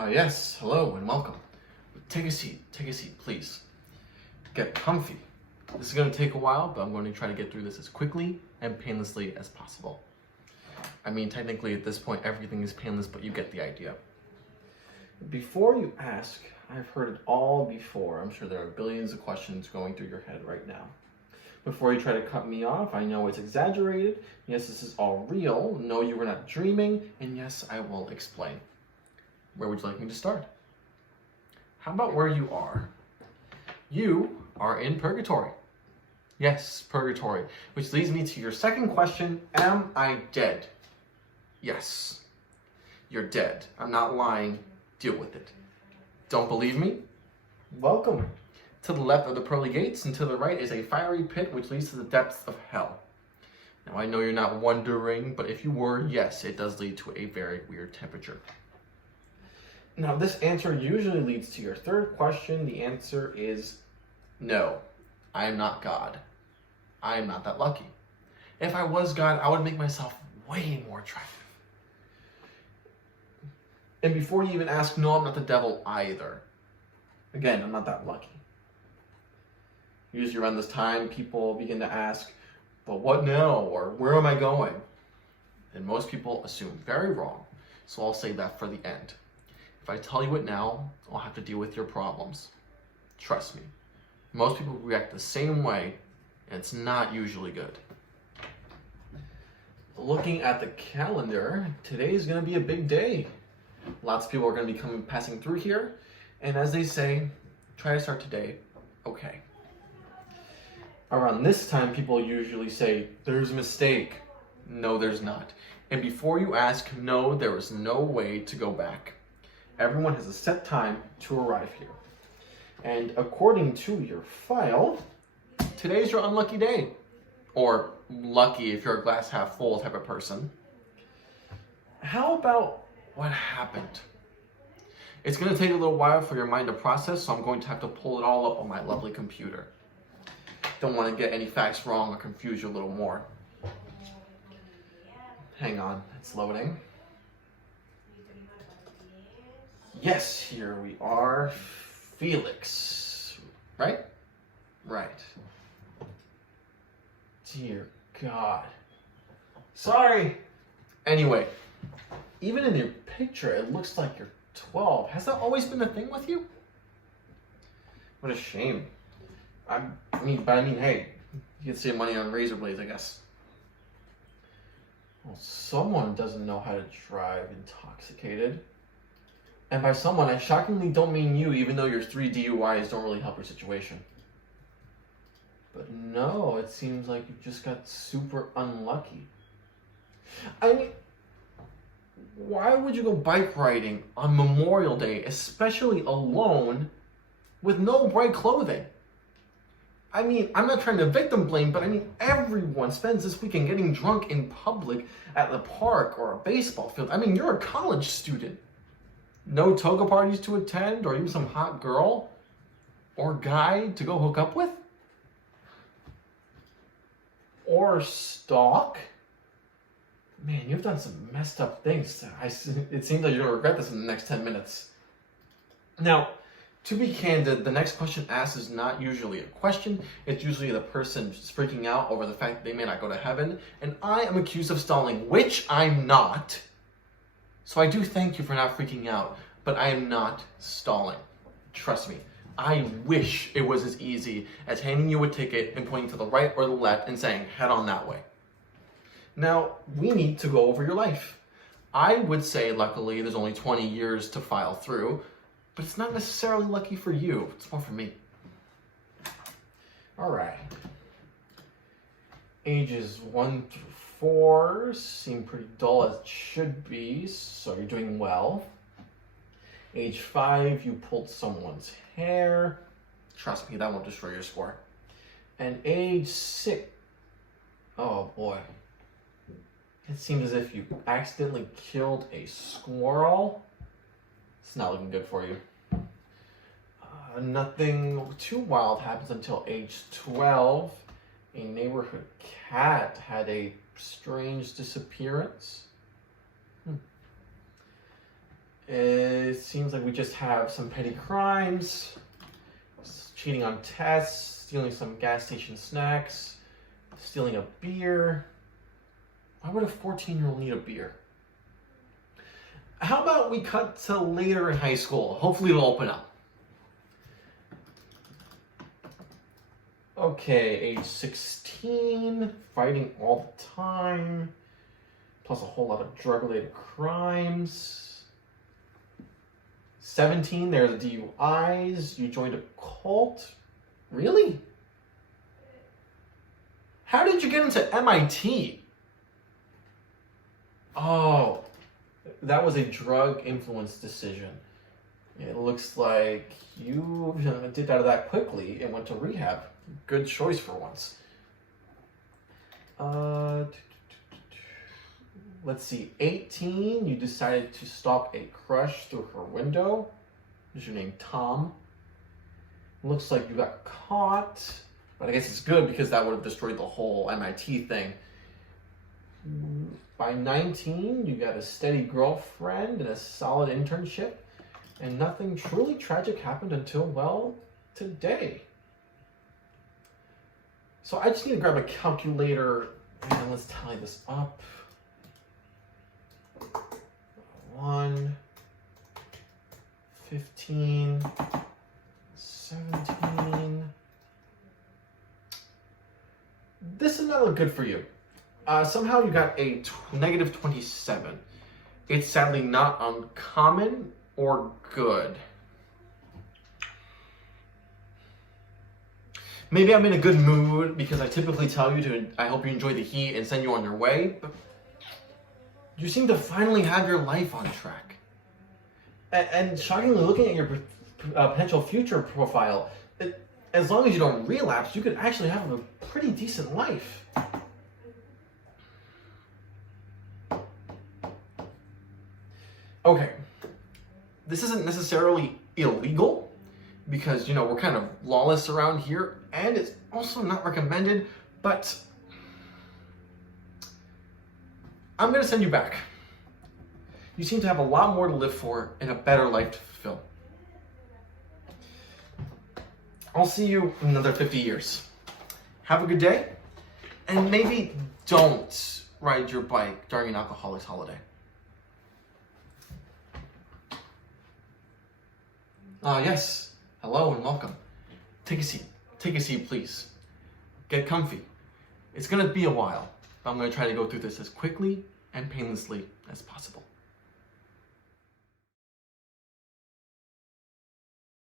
Yes, hello and welcome. Take a seat, please. Get comfy. This is going to take a while, but I'm going to try to get through this as quickly and painlessly as possible. I mean, technically at this point, everything is painless, but you get the idea. Before you ask, I've heard it all before. I'm sure there are billions of questions going through your head right now. Before you try to cut me off, I know it's exaggerated. Yes, this is all real. No, you were not dreaming. And yes, I will explain. Where would you like me to start? How about where you are? You are in purgatory. Yes, purgatory. Which leads me to your second question. Am I dead? Yes. You're dead. I'm not lying. Deal with it. Don't believe me? Welcome. To the left are the pearly gates, and to the right is a fiery pit which leads to the depths of hell. Now, I know you're not wondering, but if you were, yes, it does lead to a very weird temperature. Now, this answer usually leads to your third question. The answer is no. I am not God. I am not that lucky. If I was God, I would make myself way more attractive. And before you even ask, no, I'm not the devil either. Again, I'm not that lucky. Usually around this time, people begin to ask, but what now? Or where am I going? And most people assume very wrong. So I'll say that for the end. If I tell you it now, I'll have to deal with your problems. Trust me. Most people react the same way, and it's not usually good. Looking at the calendar, today is going to be a big day. Lots of people are going to be passing through here. And as they say, try to start today okay. Around this time, people usually say, there's a mistake. No, there's not. And before you ask, no, there is no way to go back. Everyone has a set time to arrive here. And according to your file, today's your unlucky day. Or lucky if you're a glass half full type of person. How about what happened? It's going to take a little while for your mind to process, so I'm going to have to pull it all up on my lovely computer. Don't want to get any facts wrong or confuse you a little more. Hang on, it's loading. Yes, here we are. Felix. Right? Right. Dear God. Sorry. Anyway, even in your picture, it looks like you're 12. Has that always been a thing with you? What a shame. I mean, hey, you can save money on razor blades, I guess. Well, someone doesn't know how to drive intoxicated. And by someone, I shockingly don't mean you, even though your 3 DUIs don't really help your situation. But no, it seems like you just got super unlucky. I mean, why would you go bike riding on Memorial Day, especially alone, with no bright clothing? I mean, I'm not trying to victim blame, but I mean, everyone spends this weekend getting drunk in public at the park or a baseball field. I mean, you're a college student. No toga parties to attend, or even some hot girl or guy to go hook up with? Or stalk? Man, you've done some messed up things. It seems like you're going to regret this in the next 10 minutes. Now, to be candid, the next question asked is not usually a question. It's usually the person just freaking out over the fact that they may not go to heaven. And I am accused of stalling, which I'm not. So I do thank you for not freaking out, but I am not stalling. Trust me. I wish it was as easy as handing you a ticket and pointing to the right or the left and saying, head on that way. Now, we need to go over your life. I would say, luckily, there's only 20 years to file through, but it's not necessarily lucky for you. It's more for me. All right. Ages 1 through 4 seem pretty dull as it should be, so you're doing well. Age 5, you pulled someone's hair. Trust me, that won't destroy your score. And age 6, oh boy. It seems as if you accidentally killed a squirrel. It's not looking good for you. Nothing too wild happens until age 12. A neighborhood cat had a strange disappearance. It seems like we just have some petty crimes, cheating on tests, stealing some gas station snacks, stealing a beer. Why would a 14-year-old need a beer? How about we cut to later in high school? Hopefully it'll open up. Okay, age 16, fighting all the time, plus a whole lot of drug-related crimes. 17, there's DUIs, you joined a cult. Really? How did you get into MIT? Oh, that was a drug-influenced decision. It looks like you did out of that quickly and went to rehab. Good choice for once. Let's see, 18, you decided to stalk a crush through her window. Is your name Tom? Looks like you got caught, but I guess it's good because that would have destroyed the whole MIT thing. By 19, you got a steady girlfriend and a solid internship, and nothing truly tragic happened until, well, today. So I just need to grab a calculator and let's tally this up. 1, 15, 17. This is not look good for you. Somehow you got a negative 27. It's sadly not uncommon or good. Maybe I'm in a good mood because I typically tell you to, I hope you enjoy the heat and send you on your way, but you seem to finally have your life on track. And shockingly, looking at your potential future profile, as long as you don't relapse, you could actually have a pretty decent life. Okay, this isn't necessarily illegal because, you know, we're kind of lawless around here, and it's also not recommended, but I'm going to send you back. You seem to have a lot more to live for and a better life to fulfill. I'll see you in another 50 years. Have a good day, and maybe don't ride your bike during an alcoholic's holiday. Yes. Hello and welcome. Take a seat. Take a seat, please. Get comfy. It's going to be a while, but I'm going to try to go through this as quickly and painlessly as possible.